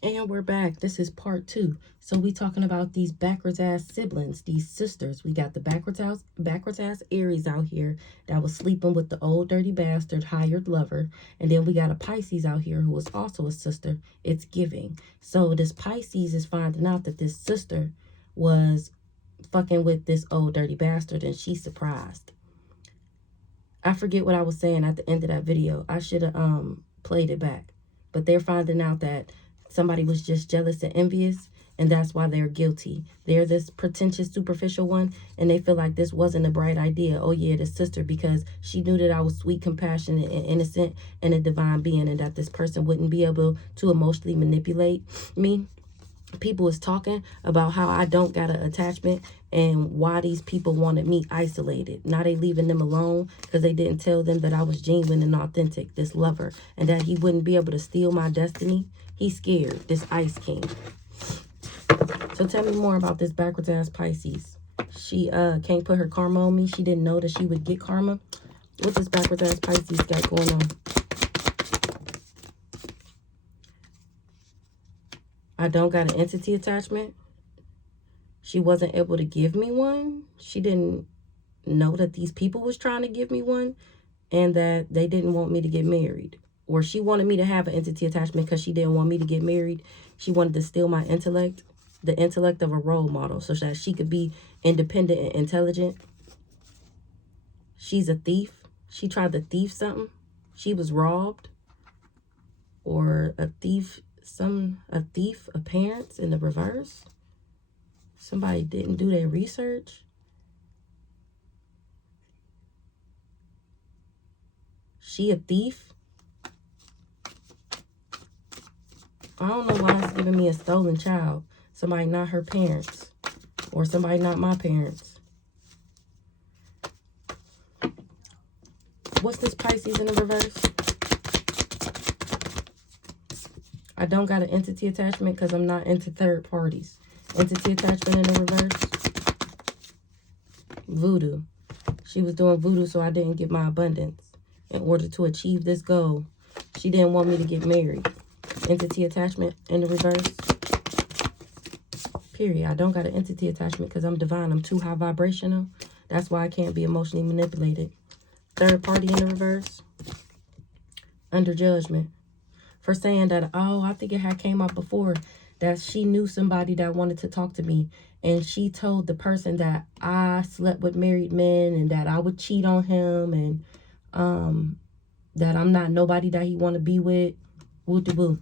And we're back. This is part 2. So we talking about these backwards ass siblings, these sisters. We got the backwards ass Aries out here that was sleeping with the old dirty bastard hired lover. And then we got a Pisces out here who was also a sister. It's giving. So this Pisces is finding out that this sister was fucking with this old dirty bastard, and she's surprised. I forget what I was saying at the end of that video. I should have played it back. But they're finding out that somebody was just jealous and envious, and that's why they're guilty. They're this pretentious, superficial one, and they feel like this wasn't a bright idea. Oh yeah, the sister, because she knew that I was sweet, compassionate, and innocent, and a divine being, and that this person wouldn't be able to emotionally manipulate me. People was talking about how I don't got an attachment and why these people wanted me isolated. Now they leaving them alone because they didn't tell them that I was genuine and authentic, this lover, and that he wouldn't be able to steal my destiny. He's scared, this Ice King. So tell me more about this backwards ass Pisces. She can't put her karma on me. She didn't know that she would get karma. What this backwards ass Pisces got going on? I don't got an entity attachment. She wasn't able to give me one. She didn't know that these people was trying to give me one, and that they didn't want me to get married. Or she wanted me to have an entity attachment because she didn't want me to get married. She wanted to steal my intellect, the intellect of a role model, so that she could be independent and intelligent. She's a thief. She tried to thief something. She was robbed. Or a thief, appearance in the reverse. Somebody didn't do their research. She a thief. I don't know why it's giving me a stolen child. Somebody not her parents. Or somebody not my parents. What's this Pisces in the reverse? I don't got an entity attachment because I'm not into third parties. Entity attachment in the reverse. Voodoo. She was doing voodoo so I didn't get my abundance. In order to achieve this goal, she didn't want me to get married. Entity attachment in the reverse. Period. I don't got an entity attachment because I'm divine. I'm too high vibrational. That's why I can't be emotionally manipulated. Third party in the reverse. Under judgment. For saying that, oh, I think it had came up before, that she knew somebody that wanted to talk to me. And she told the person that I slept with married men and that I would cheat on him and that I'm not nobody that he want to be with. Woo-de-boo.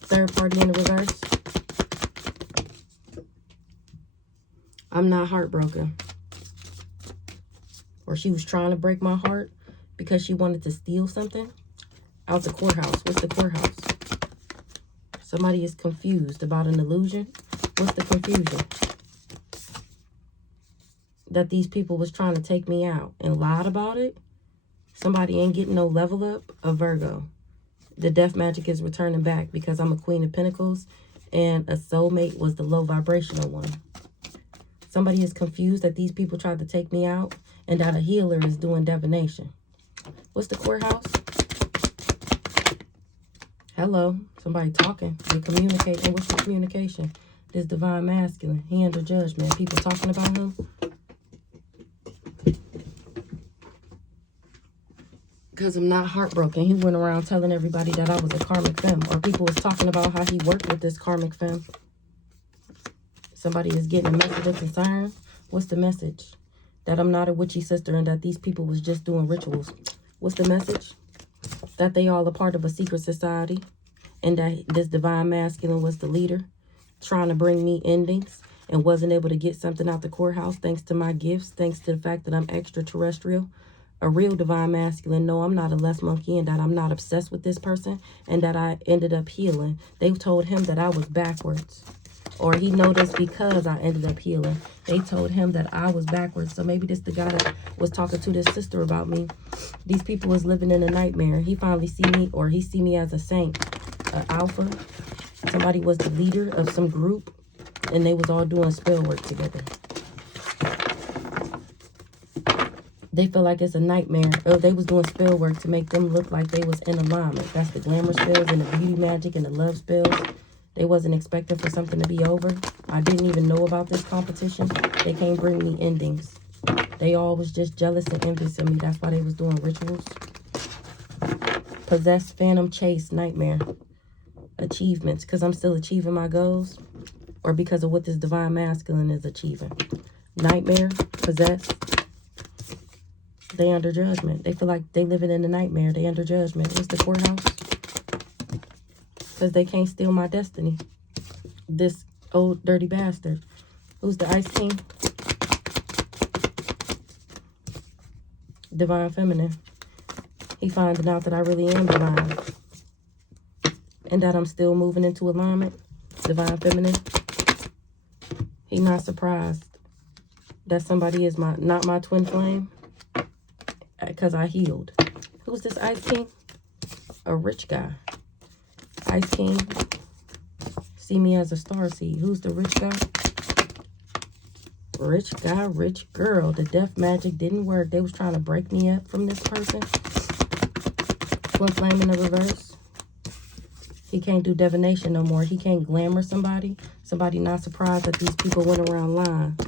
Third party in the reverse. I'm not heartbroken. Or she was trying to break my heart because she wanted to steal something out the courthouse. What's the courthouse? Somebody is confused about an illusion. What's the confusion? That these people was trying to take me out and lied about it. Somebody ain't getting no level up. A Virgo. The death magic is returning back because I'm a Queen of Pentacles and a soulmate was the low vibrational one. Somebody is confused that these people tried to take me out and that a healer is doing divination. What's the courthouse? Hello. Somebody talking. They communicating. What's the communication? This divine masculine. He under judgment. People talking about him. Because I'm not heartbroken. He went around telling everybody that I was a karmic femme. Or people was talking about how he worked with this karmic femme. Somebody is getting a message of concern. What's the message? That I'm not a witchy sister and that these people was just doing rituals. What's the message? That they all a part of a secret society. And that this divine masculine was the leader. Trying to bring me endings. And wasn't able to get something out the courthouse thanks to my gifts. Thanks to the fact that I'm extraterrestrial. A real divine masculine. No, I'm not a less monkey and that I'm not obsessed with this person. And that I ended up healing. They told him that I was backwards. Or he noticed because I ended up healing. They told him that I was backwards. So maybe this the guy that was talking to this sister about me. These people was living in a nightmare. He finally see me, or he see me as a saint, an alpha. Somebody was the leader of some group, and they was all doing spell work together. They feel like it's a nightmare. Oh, they was doing spell work to make them look like they was in alignment. That's the glamour spells and the beauty magic and the love spells. They wasn't expecting for something to be over. I didn't even know about this competition. They can't bring me endings. They all was just jealous and envious of me. That's why they was doing rituals. Possessed, phantom, chase, nightmare. Achievements, because I'm still achieving my goals. Or because of what this divine masculine is achieving. Nightmare, possessed. They under judgment. They feel like they living in a nightmare. They under judgment. What's the courthouse? Because they can't steal my destiny. This old dirty bastard. Who's the Ice King? Divine Feminine. He finding out that I really am divine. And that I'm still moving into alignment. Divine Feminine. He not surprised that somebody is not my twin flame. Because I healed. Who's this Ice King? A rich guy. Ice King. See me as a starseed. Who's the rich guy? Rich guy, rich girl. The death magic didn't work. They was trying to break me up from this person. Twin flame in the reverse. He can't do divination no more. He can't glamour somebody. Somebody not surprised that these people went around lying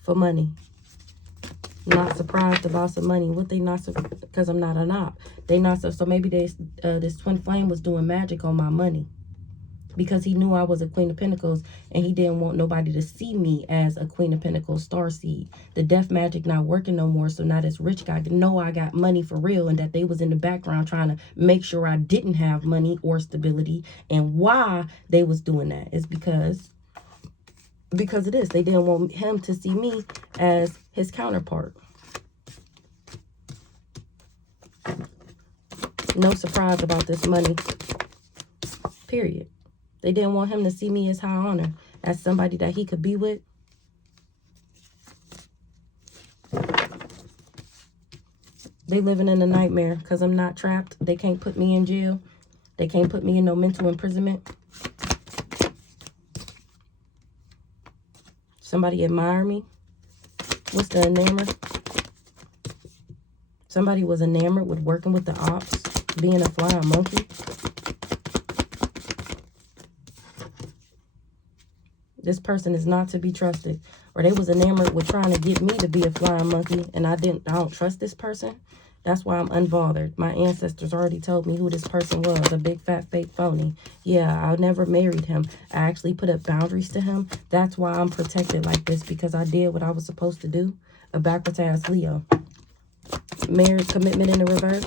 for money. Not surprised about some money. What they not surprised? Because I'm not an op. They not so maybe this twin flame was doing magic on my money. Because he knew I was a Queen of Pentacles and he didn't want nobody to see me as a Queen of Pentacles starseed. The death magic not working no more, so now this rich guy know I got money for real and that they was in the background trying to make sure I didn't have money or stability. And why they was doing that is because of this. They didn't want him to see me as his counterpart. No surprise about this money. Period. They didn't want him to see me as high honor, as somebody that he could be with. They living in a nightmare because I'm not trapped. They can't put me in jail. They can't put me in no mental imprisonment. Somebody admire me. What's the enamored? Somebody was enamored with working with the ops, being a flying monkey. This person is not to be trusted. Or they was enamored with trying to get me to be a flying monkey, and I don't trust this person. That's why I'm unbothered. My ancestors already told me who this person was, a big fat fake phony. Yeah, I never married him. I actually put up boundaries to him. That's why I'm protected like this, because I did what I was supposed to do. A backwards ass Leo. Marriage commitment in the reverse.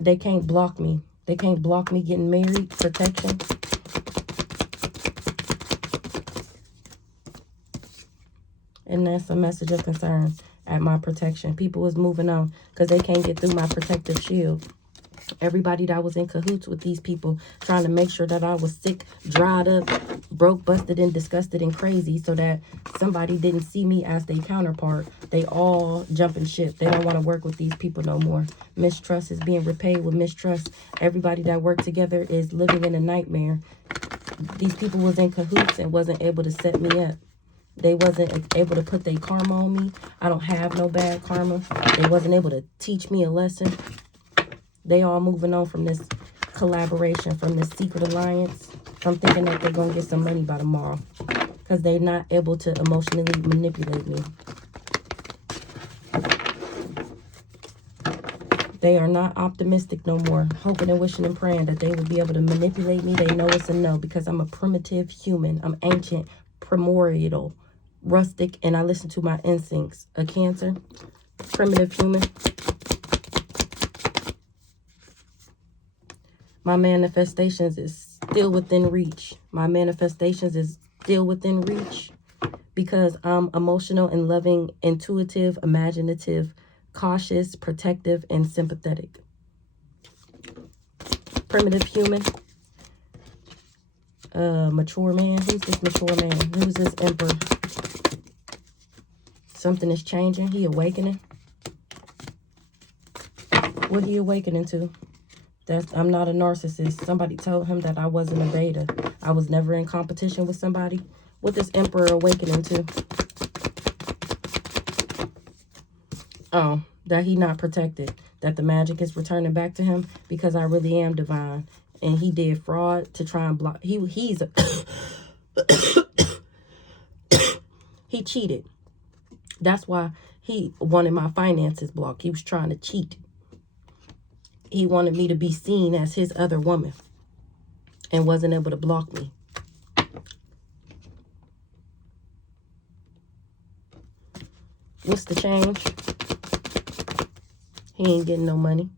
They can't block me. They can't block me getting married. Protection. And that's a message of concern at my protection. People is moving on because they can't get through my protective shield. Everybody that was in cahoots with these people, trying to make sure that I was sick, dried up, broke, busted, and disgusted and crazy so that somebody didn't see me as their counterpart. They all jumping ship. They don't want to work with these people no more. Mistrust is being repaid with mistrust. Everybody that worked together is living in a nightmare. These people was in cahoots and wasn't able to set me up. They wasn't able to put their karma on me. I don't have no bad karma. They wasn't able to teach me a lesson. They all moving on from this collaboration, from this secret alliance, from thinking that they're going to get some money by tomorrow. Because they're not able to emotionally manipulate me. They are not optimistic no more, hoping and wishing and praying that they will be able to manipulate me. They know it's a no because I'm a primitive human. I'm ancient, primordial, rustic, and I listen to my instincts. A Cancer, primitive human. My manifestations is still within reach. My manifestations is still within reach because I'm emotional and loving, intuitive, imaginative, cautious, protective, and sympathetic. Primitive human. Mature man. Who's this mature man? Who's this emperor? Something is changing. He awakening. What are you awakening to? I'm not a narcissist. Somebody told him that I wasn't a beta. I was never in competition with somebody. What this emperor awakening to? Oh, that he not protected. That the magic is returning back to him because I really am divine. and he did fraud to try and block. He's a he cheated. That's why he wanted my finances blocked. He was trying to cheat. He wanted me to be seen as his other woman and wasn't able to block me. What's the change? He ain't getting no money.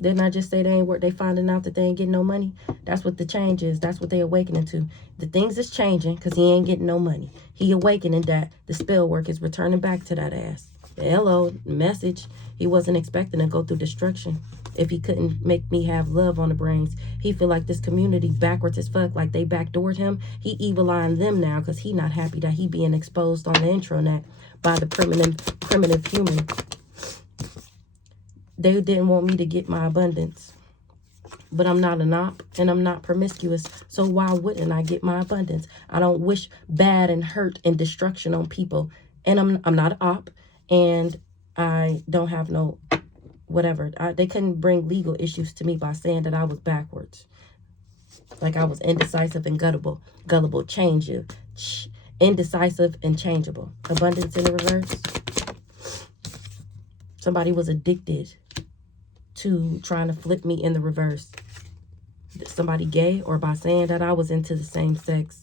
Didn't I just say they ain't work? They finding out that they ain't getting no money. That's what the change is. That's what they awakening to. The things is changing because he ain't getting no money. He awakening that the spell work is returning back to that ass. The hello message. He wasn't expecting to go through destruction if he couldn't make me have love on the brains. He feel like this community backwards as fuck, like they backdoored him. He evil-eyeing them now because he not happy that he being exposed on the intranet by the primitive human. They didn't want me to get my abundance. But I'm not an op and I'm not promiscuous. So why wouldn't I get my abundance? I don't wish bad and hurt and destruction on people. And I'm not an op and I don't have no whatever. They couldn't bring legal issues to me by saying that I was backwards. Like I was indecisive and gullible, changeable, indecisive and changeable. Abundance in the reverse. Somebody was addicted to trying to flip me in the reverse. Somebody gay, or by saying that I was into the same sex.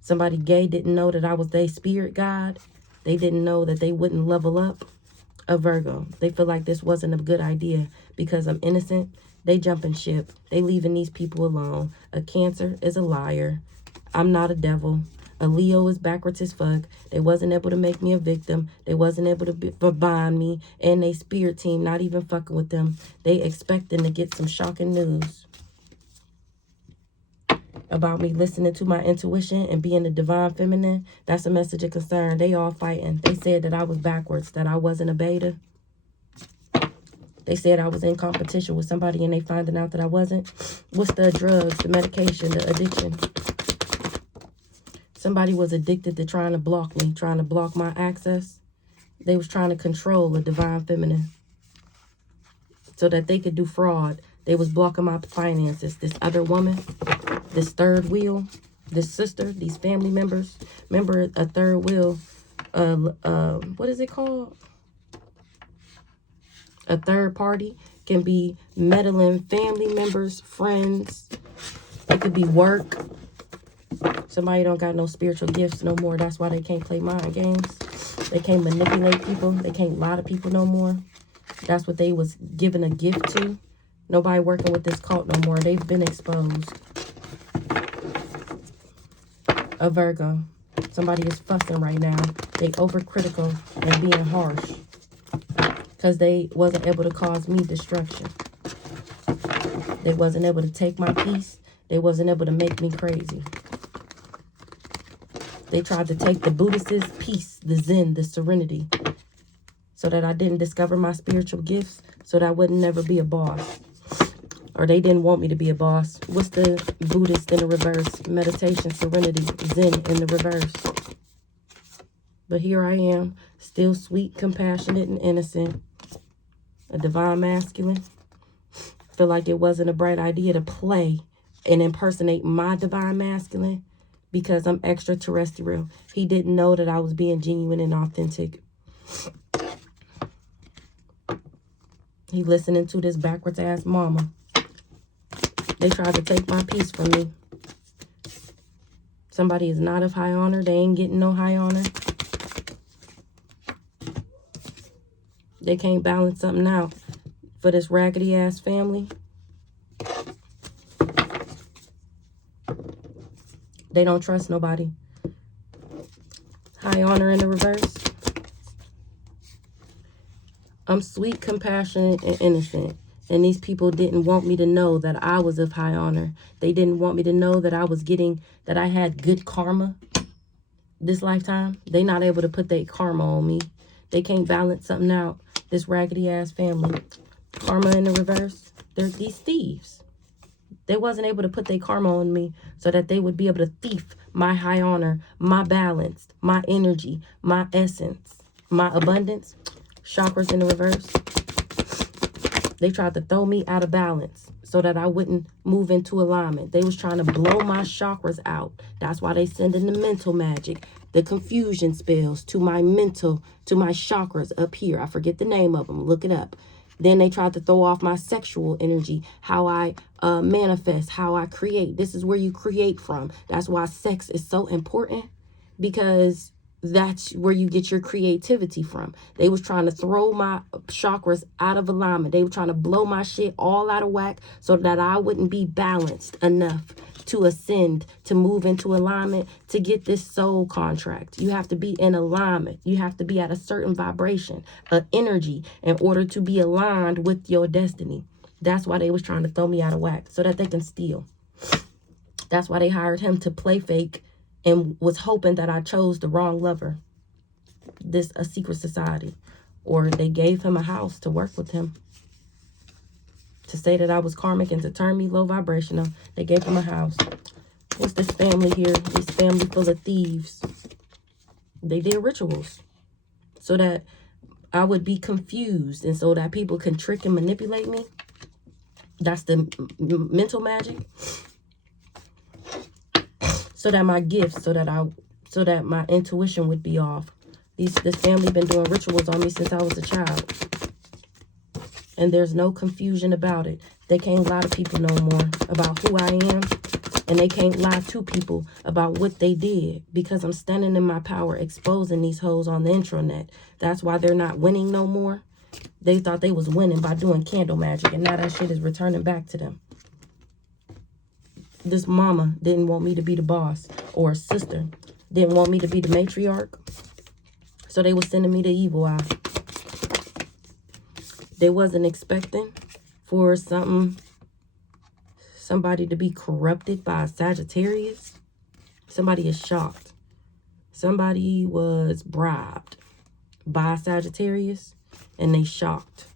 Somebody gay didn't know that I was their spirit guide. They didn't know that they wouldn't level up. A Virgo. They feel like this wasn't a good idea because I'm innocent. They jumping ship. They leaving these people alone. A Cancer is a liar. I'm not a devil. A Leo is backwards as fuck. They wasn't able to make me a victim. They wasn't able to bind me. And they spirit team not even fucking with them. They expecting to get some shocking news about me listening to my intuition and being a divine feminine. That's a message of concern. They all fighting. They said that I was backwards, that I wasn't a beta. They said I was in competition with somebody and they finding out that I wasn't. What's the drugs, the medication, the addiction? Somebody was addicted to trying to block me, trying to block my access. They was trying to control a divine feminine so that they could do fraud. They was blocking my finances. This other woman, this third wheel, this sister, these family members. Remember a third wheel, what is it called? A third party can be meddling family members, friends. It could be work. Somebody don't got no spiritual gifts no more. That's why they can't play mind games. They can't manipulate people. They can't lie to people no more. That's what they was given a gift to. Nobody working with this cult no more. They've been exposed. A Virgo. Somebody is fussing right now. They overcritical and being harsh. Because they wasn't able to cause me destruction. They wasn't able to take my peace. They wasn't able to make me crazy. They tried to take the Buddhist peace, the Zen, the serenity, so that I didn't discover my spiritual gifts, so that I would never be a boss. Or they didn't want me to be a boss. What's the Buddhist in the reverse? Meditation, serenity, Zen in the reverse. But here I am, still sweet, compassionate, and innocent. A divine masculine. Feel like it wasn't a bright idea to play and impersonate my divine masculine because I'm extraterrestrial. He didn't know that I was being genuine and authentic. He listening to this backwards ass mama. They tried to take my peace from me. Somebody is not of high honor. They ain't getting no high honor. They can't balance something out for this raggedy ass family. They don't trust nobody. High honor in the reverse. I'm sweet, compassionate, and innocent. And these people didn't want me to know that I was of high honor. They didn't want me to know that that I had good karma this lifetime. They not able to put their karma on me. They can't balance something out. This raggedy ass family. Karma in the reverse. They're these thieves. They wasn't able to put their karma on me so that they would be able to thief my high honor, my balance, my energy, my essence, my abundance. Chakras in the reverse. They tried to throw me out of balance so that I wouldn't move into alignment. They was trying to blow my chakras out. That's why they sending the mental magic, the confusion spells to my mental, to my chakras up here. I forget the name of them. Look it up. Then they tried to throw off my sexual energy, how I manifest, how I create. This is where you create from. That's why sex is so important, because that's where you get your creativity from. They was trying to throw my chakras out of alignment. They were trying to blow my shit all out of whack so that I wouldn't be balanced enough to ascend, to move into alignment, to get this soul contract. You have to be in alignment. You have to be at a certain vibration, an energy, in order to be aligned with your destiny. That's why they was trying to throw me out of whack, so that they can steal. That's why they hired him to play fake and was hoping that I chose the wrong lover. This a secret society. Or they gave him a house to work with him, to say that I was karmic and to turn me low vibrational. They gave him a house. What's this family here? This family full of thieves. They did rituals so that I would be confused and so that people can trick and manipulate me. That's the mental magic. So that my gifts, so that my intuition would be off. This family been doing rituals on me since I was a child. And there's no confusion about it. They can't lie to people no more about who I am. And they can't lie to people about what they did, because I'm standing in my power, exposing these hoes on the intranet. That's why they're not winning no more. They thought they was winning by doing candle magic, and now that shit is returning back to them. This mama didn't want me to be the boss, or a sister didn't want me to be the matriarch. So they was sending me the evil eye. They wasn't expecting for somebody to be corrupted by a Sagittarius. Somebody is shocked. Somebody was bribed by a Sagittarius and they shocked.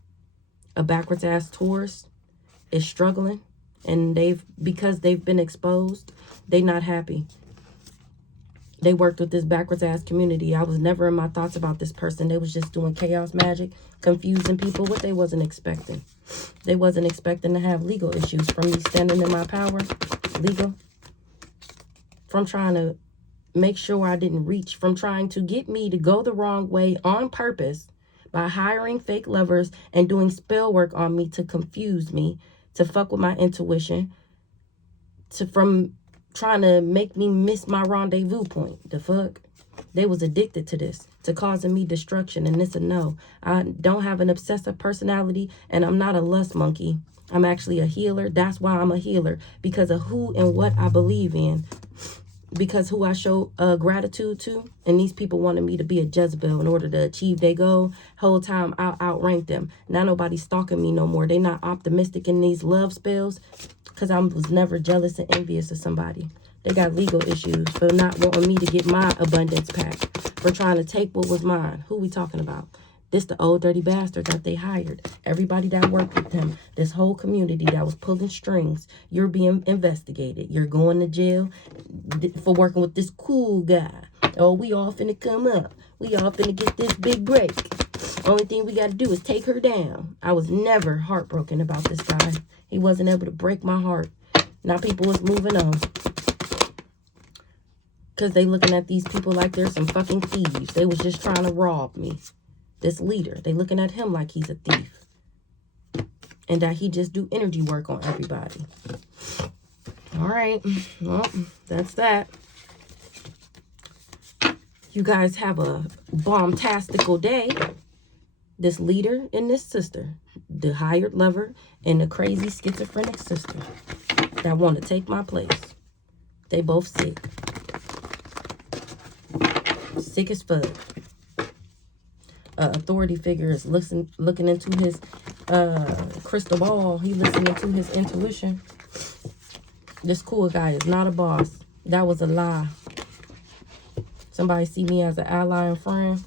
A backwards ass Taurus is struggling, and because they've been exposed, they not happy. They worked with this backwards ass community. I was never in my thoughts about this person. They was just doing chaos magic, confusing people. What they wasn't expecting. They wasn't expecting to have legal issues from me standing in my power. Legal. From trying to make sure I didn't reach. From trying to get me to go the wrong way on purpose by hiring fake lovers and doing spell work on me to confuse me, to fuck with my intuition, from trying to make me miss my rendezvous point. The fuck? They was addicted to this, to causing me destruction, and it's a no. I don't have an obsessive personality, and I'm not a lust monkey. I'm actually a healer. That's why I'm a healer, because of who and what I believe in. Because who I show gratitude to, and these people wanted me to be a Jezebel in order to achieve their goal. Whole time I'll outrank them. Now nobody's stalking me no more. They not optimistic in these love spells, because I was never jealous and envious of somebody. They got legal issues for not wanting me to get my abundance pack, for trying to take what was mine. Who we talking about? This the old dirty bastard that they hired. Everybody that worked with them, this whole community that was pulling strings, you're being investigated. You're going to jail for working with this cool guy. Oh, we all finna come up. We all finna get this big break. Only thing we got to do is take her down. I was never heartbroken about this guy. He wasn't able to break my heart. Now people was moving on. Because they looking at these people like they're some fucking thieves. They was just trying to rob me. This leader, they looking at him like he's a thief. And that he just do energy work on everybody. All right. Well, that's that. You guys have a bombtastical day. This leader and this sister, the hired lover and the crazy schizophrenic sister that want to take my place. They both sick. Sick as fuck. Authority figure is looking into his crystal ball. He listening to his intuition. This cool guy is not a boss. That was a lie. Somebody see me as an ally and friend,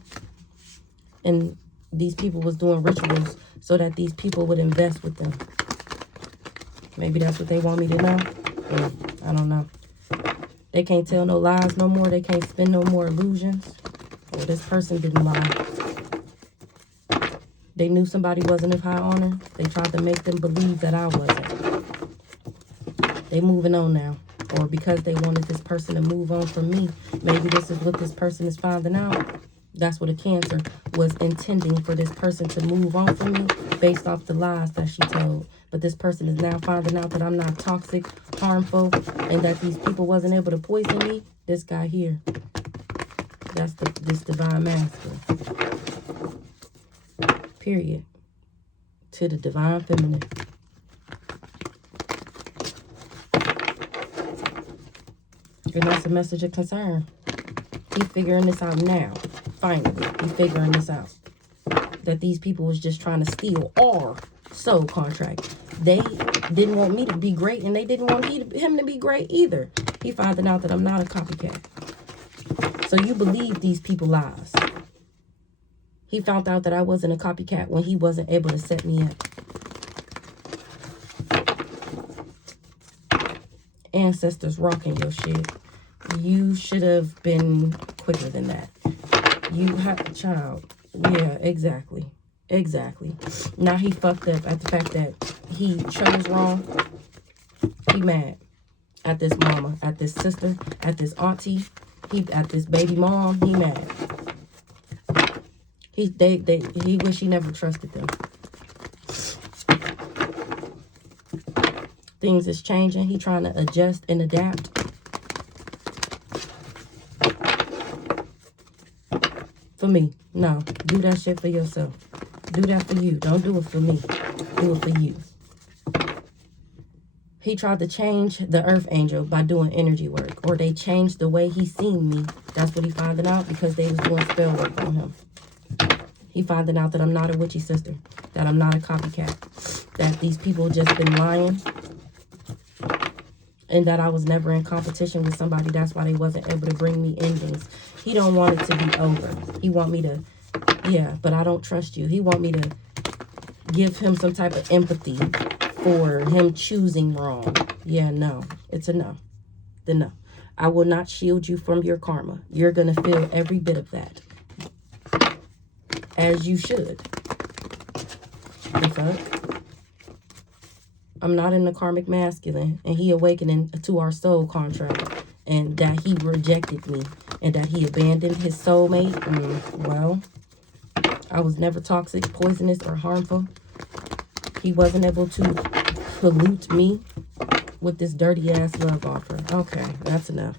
and these people was doing rituals so that these people would invest with them. Maybe that's what they want me to know. I don't know. They can't tell no lies no more. They can't spin no more illusions. Well, this person didn't lie. They knew somebody wasn't of high honor. They tried to make them believe that I wasn't. They moving on now. Or because they wanted this person to move on from me. Maybe this is what this person is finding out. That's what a Cancer was intending, for this person to move on from me based off the lies that she told. But this person is now finding out that I'm not toxic, harmful, and that these people wasn't able to poison me. This guy here. That's this divine masculine. Period. To the divine feminine. And that's a message of concern. He's figuring this out now. Finally, he's figuring this out. That these people was just trying to steal our soul contract. They didn't want me to be great, and they didn't want him to be great either. He finding out that I'm not a copycat. So you believe these people lies. He found out that I wasn't a copycat when he wasn't able to set me up. Ancestors rocking your shit. You should have been quicker than that. You have a child. Yeah, exactly. Exactly. Now he fucked up at the fact that he chose wrong. He mad at this mama, at this sister, at this auntie, at this baby mom. He mad. He wish he never trusted them. Things is changing. He trying to adjust and adapt. For me, no. Do that shit for yourself. Do that for you. Don't do it for me. Do it for you. He tried to change the earth angel by doing energy work. Or they changed the way he seen me. That's what he finding out, because they was doing spell work on him. He finding out that I'm not a witchy sister. That I'm not a copycat. That these people just been lying. And that I was never in competition with somebody. That's why they wasn't able to bring me endings. He don't want it to be over. He want me to, yeah, but I don't trust you. He want me to give him some type of empathy for him choosing wrong. Yeah, no. It's a no. The no. I will not shield you from your karma. You're going to feel every bit of that. As you should. The fuck? I'm not in the karmic masculine, and he awakening to our soul contract, and that he rejected me, and that he abandoned his soulmate. Well, I was never toxic, poisonous, or harmful. He wasn't able to pollute me with this dirty ass love offer. Okay, that's enough.